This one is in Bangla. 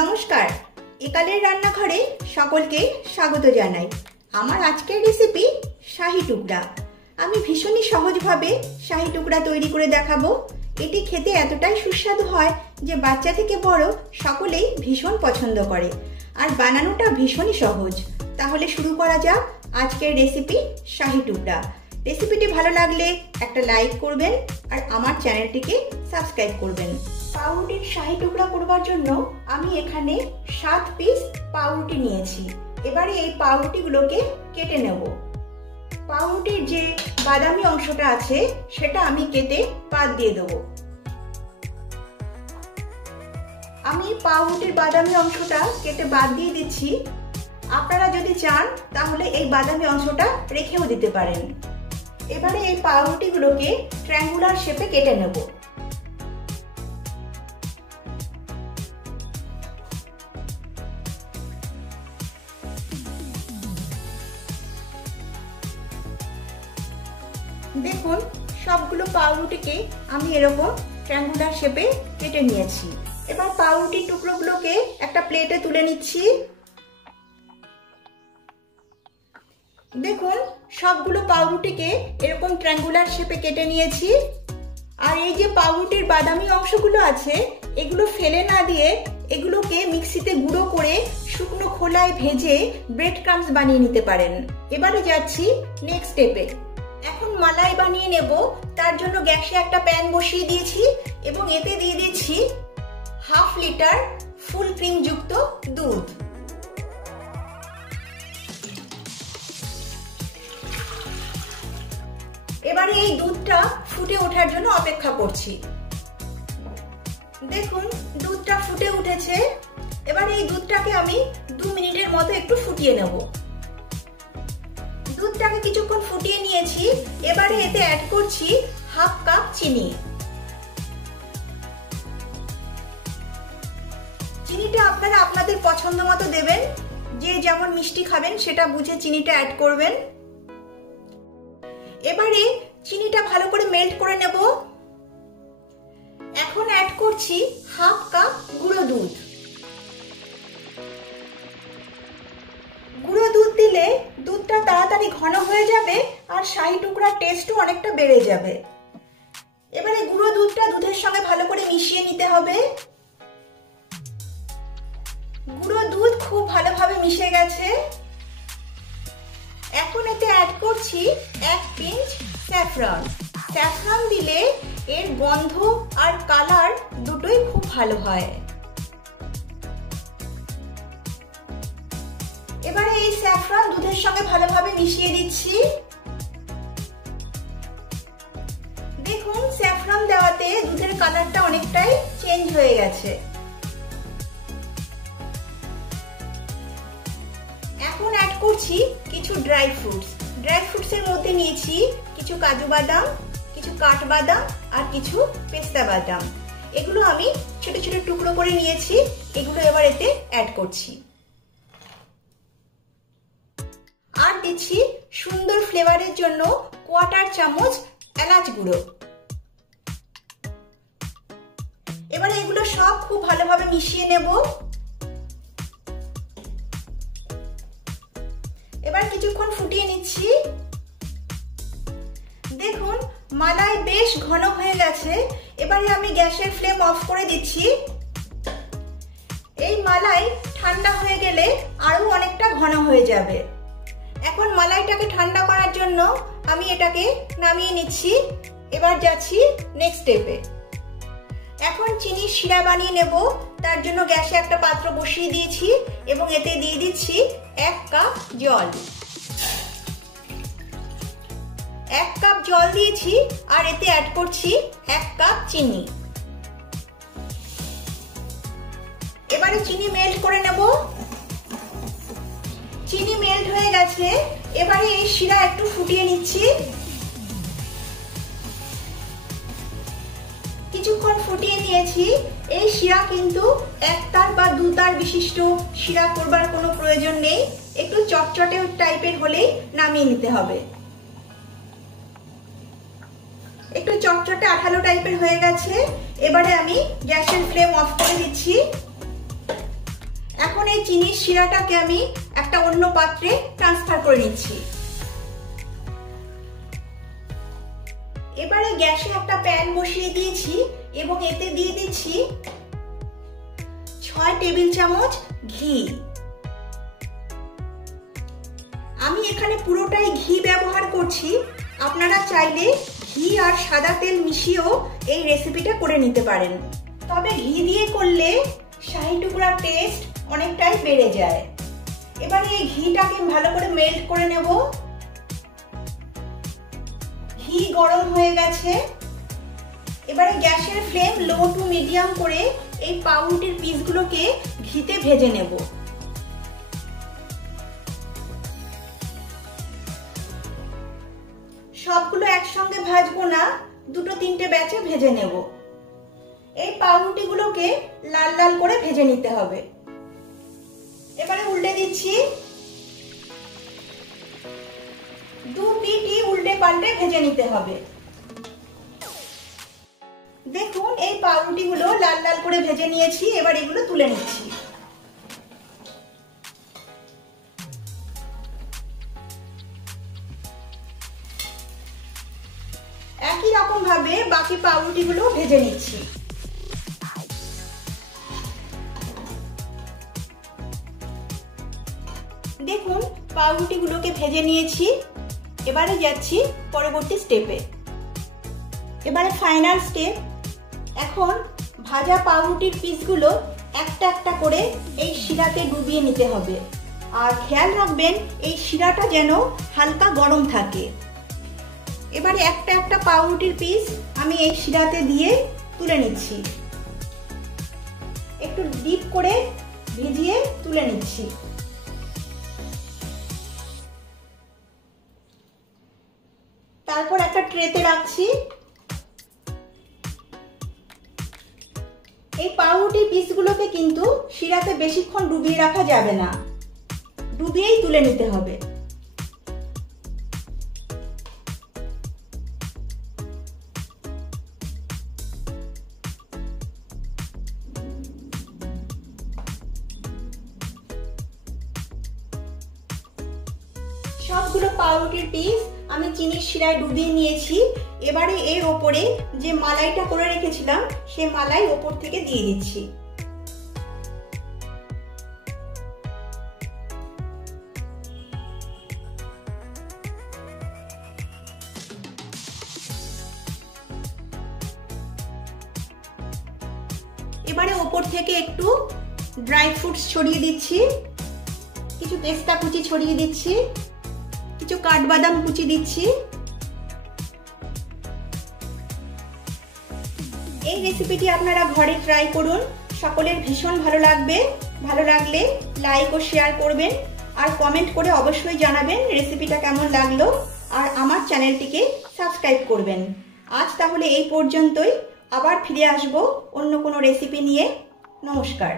নমস্কার, একালের রান্নাঘরে সকলকে স্বাগত জানাই। আমার আজকের রেসিপি শাহী টুকরা। আমি ভীষণই সহজভাবে শাহী টুকরা তৈরি করে দেখাবো। এটি খেতে এতটাই সুস্বাদু হয় যে বাচ্চা থেকে বড় সকলেই ভীষণ পছন্দ করে, আর বানানোটা ভীষণই সহজ। তাহলে শুরু করা যাক আজকের রেসিপি শাহী টুকরা। রেসিপিটি ভালো লাগলে একটা লাইক করবেন আর আমার চ্যানেলটিকে সাবস্ক্রাইব করবেন। পাউরুটির শাহী টুকরা করবার জন্য আমি এখানে 7 পিস পাউরুটি নিয়েছি। এবারে এই পাউরুটিগুলোকে কেটে নেব। পাউরুটির যে বাদামি অংশটা আছে সেটা আমি কেটে বাদ দিয়ে দেবো। আমি পাউরুটির বাদামি অংশটা কেটে বাদ দিয়ে দিচ্ছি। আপনারা যদি চান তাহলে এই বাদামি অংশটা রেখেও দিতে পারেন। এবারে এই পাউরুটিগুলোকে ট্রায়াঙ্গুলার শেপে কেটে নেব। দেখুন, সবগুলো পাউরুটিকে আমি এরকম ট্রায়াঙ্গুলার শেপে কেটে নিয়েছি। এবার পাউরুটির টুকরোগুলোকে একটা প্লেটে তুলে নিচ্ছি। দেখুন, সবগুলো পাউরুটিকে এরকম ট্রায়াঙ্গুলার শেপে কেটে নিয়েছি। আর এই যে পাউরুটির বাদামি অংশগুলো আছে এগুলো ফেলে না দিয়ে এগুলোকে মিক্সিতে গুঁড়ো করে শুকনো খোলায় ভেজে ব্রেড ক্রাম্বস বানিয়ে নিতে পারেন। এবারে যাচ্ছি নেক্সট স্টেপে। এখন মালাই বানিয়ে নেব। তার জন্য গ্যাসে একটা প্যান বসিয়ে দিয়েছি এবং এতে দিয়ে দিচ্ছি 1/2 লিটার ফুল ক্রিম যুক্ত দুধ। এবারে এই দুধটা ফুটে ওঠার জন্য অপেক্ষা করছি। দেখুন, দুধটা ফুটে উঠেছে। এবারে এই দুধটাকে আমি 2 মিনিটের মতো একটু ফুটিয়ে নেব। দুধটাকে কিছুক্ষণ ফুটিয়ে নিয়েছি। এবারে এতে অ্যাড করছি 1/2 কাপ চিনি। চিনিটা আপনারা আপনাদের পছন্দ মতো দেবেন। যে যেমন মিষ্টি খাবেন সেটা বুঝে চিনিটা অ্যাড করবেন। এবারে চিনিটা ভালো করে মেল্ট করে নেব। এখন অ্যাড করছি 1/2 কাপ গুঁড়ো দুধ। গুঁড়ো দুধ দিলে দুধটা তাড়াতাড়ি ঘন হয়ে যাবে আর শাহী টুকরার টেস্টও অনেকটা বেড়ে যাবে। এবারে গুঁড়ো দুধটা দুধের সঙ্গে ভালো করে মিশিয়ে নিতে হবে। গুঁড়ো দুধ খুব ভালোভাবে মিশে গেছে। এখন এতে অ্যাড করছি 1 পিঞ্চ স্যাফরন। স্যাফরন দিলে এর গন্ধ আর কালার দুটোই খুব ভালো হয়। এবারে এই স্যাফরন দুধের সঙ্গে ভালোভাবে মিশিয়ে দিচ্ছি। দেখুন, স্যাফরন দেওয়াতে দুধের কালারটা অনেকটাই চেঞ্জ হয়ে গেছে। এখন অ্যাড করছি কিছু ড্রাই ফ্রুটস। ড্রাই ফ্রুটসের মধ্যে নিয়েছি কিছু কাজু বাদাম, কিছু কাঠবাদাম আর কিছু পেস্তা বাদাম। এগুলো আমি ছোট ছোট টুকরো করে নিয়েছি। এগুলো এবার এতে অ্যাড করছি। আর দিচ্ছি সুন্দর ফ্লেভারের জন্য 1/4 চামচ এলাচ গুঁড়ো। এবার এগুলো সব খুব ভালোভাবে মিশিয়ে নেব। এবার কিছুক্ষণ ফুটিয়ে নিচ্ছি। দেখুন, মালাই বেশ ঘন হয়ে গেছে। এবারে আমি গ্যাসের ফ্লেম অফ করে দিচ্ছি। এই মালাই ঠান্ডা হয়ে গেলে আরো অনেকটা ঘন হয়ে যাবে। এখন মালাইটাকে ঠান্ডা করার জন্য আমি এটাকে নামিয়ে নিচ্ছি। এবার যাচ্ছি নেক্সট স্টেপে। এখন চিনির শিরা বানিয়ে নেব। তার জন্য গ্যাসে একটা পাত্র বসিয়ে দিয়েছি এবং এতে দিয়ে দিচ্ছি 1 কাপ জল। 1 কাপ জল দিয়েছি আর এতে অ্যাড করছি 1 কাপ চিনি। এবারে চিনি মেল্ট করে নেব। চিনি মেল্ট হয়ে গেছে। এবারে এই শিরা একটু ফুটিয়ে নিচ্ছি। কিছুক্ষণ ফুটিয়ে নিয়েছি। এই শিরা কিন্তু 1 তার বা 2 তার বিশিষ্ট শিরা করবার কোনো প্রয়োজন নেই। একটু চটচটে টাইপের হলেই নামিয়ে নিতে হবে। একটু চটচটে আঠালো টাইপের হয়ে গেছে। এবারে আমি গ্যাসের ফ্লেম অফ করে দিচ্ছি। এখন এই চিনির শিরাটাকে আমি একটা অন্য পাত্রে ট্রান্সফার করে নিচ্ছি। এবারে গ্যাসে একটা প্যান বসিয়ে দিয়েছি এবং এতে দিয়ে দিচ্ছি 6 টেবিল চামচ ঘি। আমি এখানে পুরোটাই ঘি ব্যবহার করছি, আপনারা চাইলে ঘি আর সাদা তেল মিশিয়েও এই রেসিপিটা করে নিতে পারেন। তবে ঘি দিয়ে করলে শাহী টুকরার টেস্ট অনেকটাই বেড়ে যায়। এবারে এই ঘিটাকে ভালো করে মেল্ট করে নেব। ঘি গরম হয়ে গেছে। এবারে গ্যাসের ফ্লেম লো টু মিডিয়াম করে এই পাউরুটির পিসগুলোকে ঘিতে ভেজে নেব। সবগুলো একসঙ্গে ভাজবো না, দুটো তিনটে ব্যাচে ভেজে নেব। এই পাউরুটিগুলোকে লাল লাল করে ভেজে নিতে হবে। এবারে উল্টে দিচ্ছি। দু পিঠই উল্টে পাল্টে ভেজে নিতে হবে। দেখুন এই পাউরুটিগুলো লাল লাল করে ভেজে নিয়েছি, এবার এগুলো তুলে নিচ্ছি। একই রকম ভাবে বাকি পাউরুটিগুলো ভেজে নিচ্ছি। দেখুন পাউরুটিগুলোকে ভেজে নিয়েছি। এবারে যাচ্ছি পরবর্তী স্টেপে। এবারে ফাইনাল স্টেপ। এখন ভাজা পাউরুটির পিসগুলো একটা একটা করে এই শিরাতে ডুবিয়ে নিতে হবে। আর খেয়াল রাখবেন এই শিরাটা যেন হালকা গরম থাকে। এবারে একটা একটা পাউরুটির পিস আমি এই শিরাতে দিয়ে তুলে নিচ্ছি। একটু ডিপ করে ভিজিয়ে তুলে নিচ্ছি। তারপর একটা ট্রেতে রাখছি। এই পাউরুটির পিসগুলোকে কিন্তু শিরাতে বেশিক্ষণ ডুবিয়ে রাখা যাবে না, ডুবিয়েই তুলে নিতে হবে। সবগুলো পাউরুটির পিস আমি চিনির শিরায় ডুবিয়ে নিয়েছি। এবারে এর ওপরে যে মালাইটা করে রেখেছিলাম সেই মালাই ওপর থেকে দিয়ে দিচ্ছি। এবারে ওপর থেকে একটু ড্রাই ফ্রুটস ছড়িয়ে দিচ্ছি, কিছু পেস্তা কুচি ছড়িয়ে দিচ্ছি, কিছু কাঠবাদাম কুচি দিচ্ছি। এই রেসিপিটি আপনারা ঘরে ট্রাই করুন, সকলের ভীষণ ভালো লাগবে। ভালো লাগলে লাইক ও শেয়ার করবেন আর কমেন্ট করে অবশ্যই জানাবেন রেসিপিটা কেমন লাগলো। আর আমার চ্যানেলটিকে সাবস্ক্রাইব করবেন। আজ তাহলে এই পর্যন্তই, আবার ফিরে আসবো অন্য কোনো রেসিপি নিয়ে। নমস্কার।